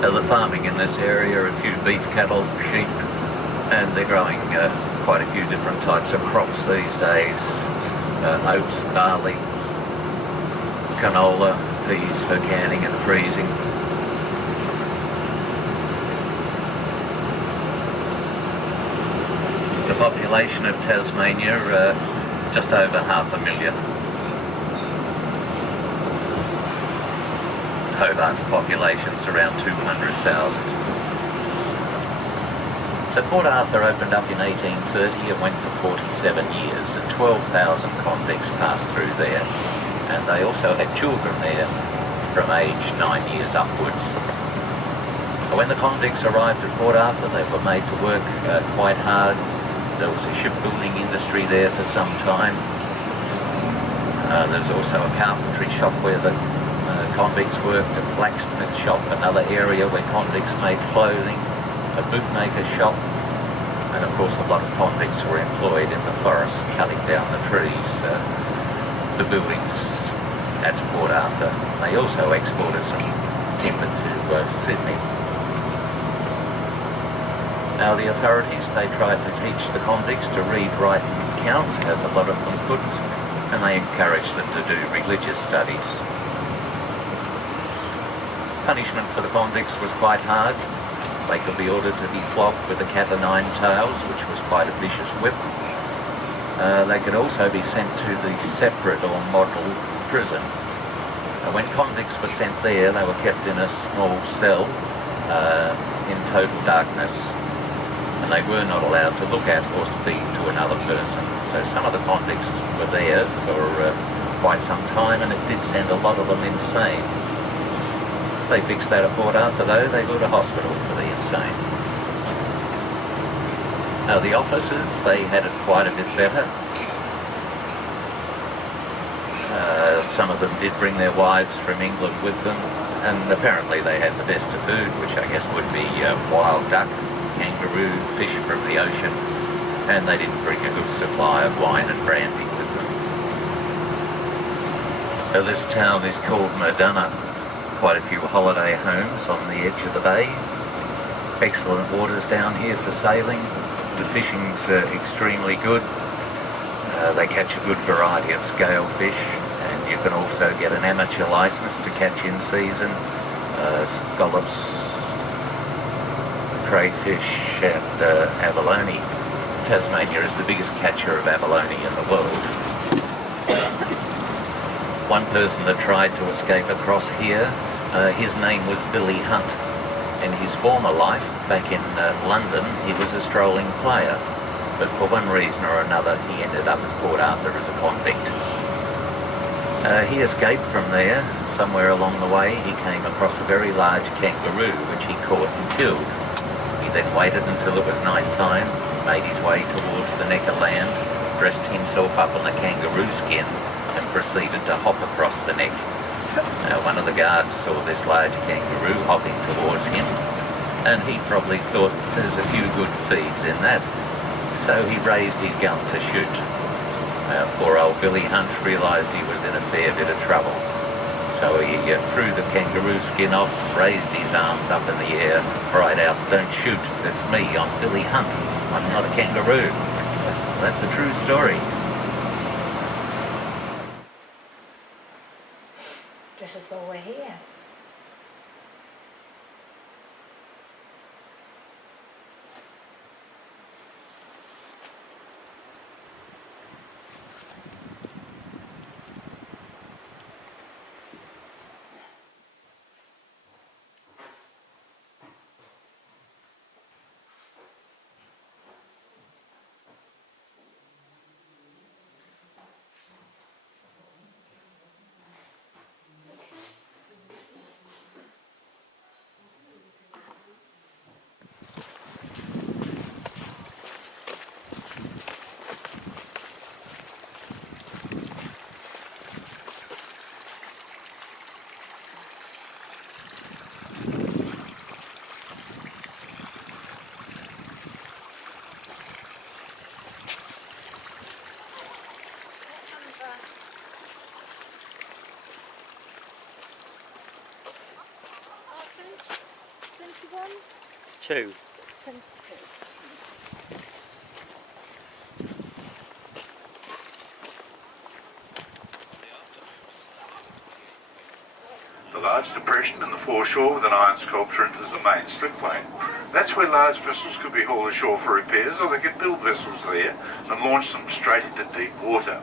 The farming in this area, a few beef cattle, sheep, and they're growing quite a few different types of crops these days. Oats, barley, canola, peas for canning and freezing. The population of Tasmania, just over 500,000. Hobart's population's around 200,000. So Port Arthur opened up in 1830 and went for 47 years, and 12,000 convicts passed through there. And they also had children there from age 9 years upwards. When the convicts arrived at Port Arthur, they were made to work quite hard. There was a shipbuilding industry there for some time. There was also a carpentry shop where the convicts worked, a blacksmith shop, another area where convicts made clothing, a bootmaker shop, and of course a lot of convicts were employed in the forest, cutting down the trees, the buildings at Port Arthur. They also exported some timber to Sydney. Now the authorities, they tried to teach the convicts to read, write and count, as a lot of them couldn't, and they encouraged them to do religious studies. Punishment for the convicts was quite hard. They could be ordered to be flogged with a cat o' nine tails, which was quite a vicious whip. They could also be sent to the separate or model prison. When convicts were sent there, they were kept in a small cell in total darkness, and they were not allowed to look at or speak to another person. So some of the convicts were there for quite some time, and it did send a lot of them insane. They fixed that at Port Arthur though. They built a hospital for the insane. Now the officers, they had it quite a bit better. Some of them did bring their wives from England with them, and apparently they had the best of food, which I guess would be wild duck, kangaroo, fish from the ocean, and they didn't bring a good supply of wine and brandy with them. This town is called Murdunna. Quite a few holiday homes on the edge of the bay. Excellent waters down here for sailing. The fishing's extremely good. They catch a good variety of scale fish, and you can also get an amateur license to catch in season scallops, crayfish and abalone. Tasmania is the biggest catcher of abalone in the world. One person that tried to escape across here, his name was Billy Hunt. In his former life, back in London, he was a strolling player, but for one reason or another he ended up at Port Arthur as a convict. He escaped from there. Somewhere along the way he came across a very large kangaroo, which he caught and killed. He then waited until it was night time, made his way towards the neck of land, dressed himself up in the kangaroo skin, and proceeded to hop across the neck. Now, one of the guards saw this large kangaroo hopping towards him, and he probably thought there's a few good feeds in that, so he raised his gun to shoot. Poor old Billy Hunt realised he was in a fair bit of trouble, so he threw the kangaroo skin off, raised his arms up in the air, cried out, "Don't shoot, it's me, I'm Billy Hunt, I'm not a kangaroo." That's a true story. This is why we're here. one? 2. Two. The large depression in the foreshore with an iron sculpture enters the main slipway. That's where large vessels could be hauled ashore for repairs, or they could build vessels there and launch them straight into deep water.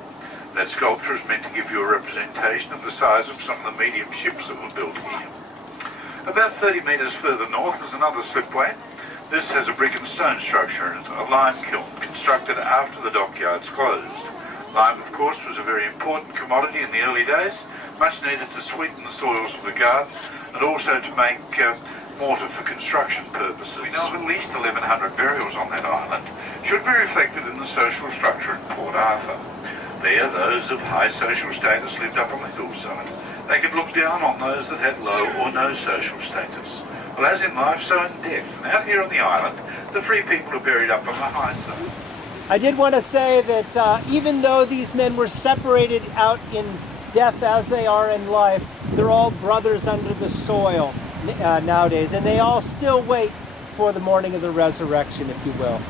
That sculpture is meant to give you a representation of the size of some of the medium ships that were built here. About 30 metres further north is another slipway. This has a brick and stone structure in it, a lime kiln constructed after the dockyards closed. Lime, of course, was a very important commodity in the early days, much needed to sweeten the soils of the garden and also to make mortar for construction purposes. We know of at least 1,100 burials on that island, should be reflected in the social structure at Port Arthur. There, those of high social status lived up on the hillside. They could look down on those that had low or no social status. Well, as in life, so in death. And out here on the island, the free people are buried up on the high side. I did want to say that even though these men were separated out in death as they are in life, they're all brothers under the soil nowadays, and they all still wait for the morning of the resurrection, if you will.